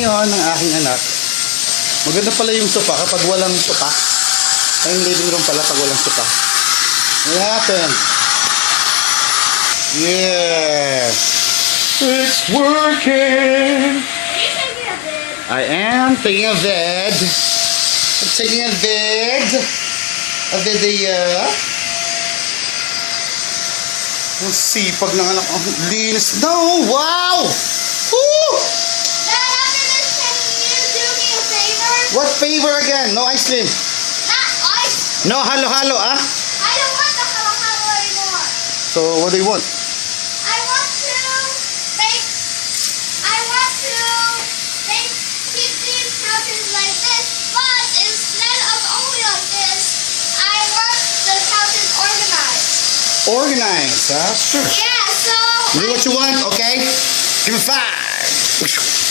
Ngayon, ng aking anak, maganda pala yung sopa kapag walang sopa. Ay, yung living room pala pag walang sopa. What happened? Yes! It's working! I am taking a bed. I'm taking a bed. A video. Ang sipag ng anak. Ang linis na. Oh, wow! Woo! What favor again? No ice cream. Not ice. No halo-halo, ah? I don't want the halo-halo anymore. So, what do you want? I want to make keep these couches like this, but instead of only like this, I want the couches organized. Organize, huh? Sure. Yeah, so Do what you want, okay? Give me 5.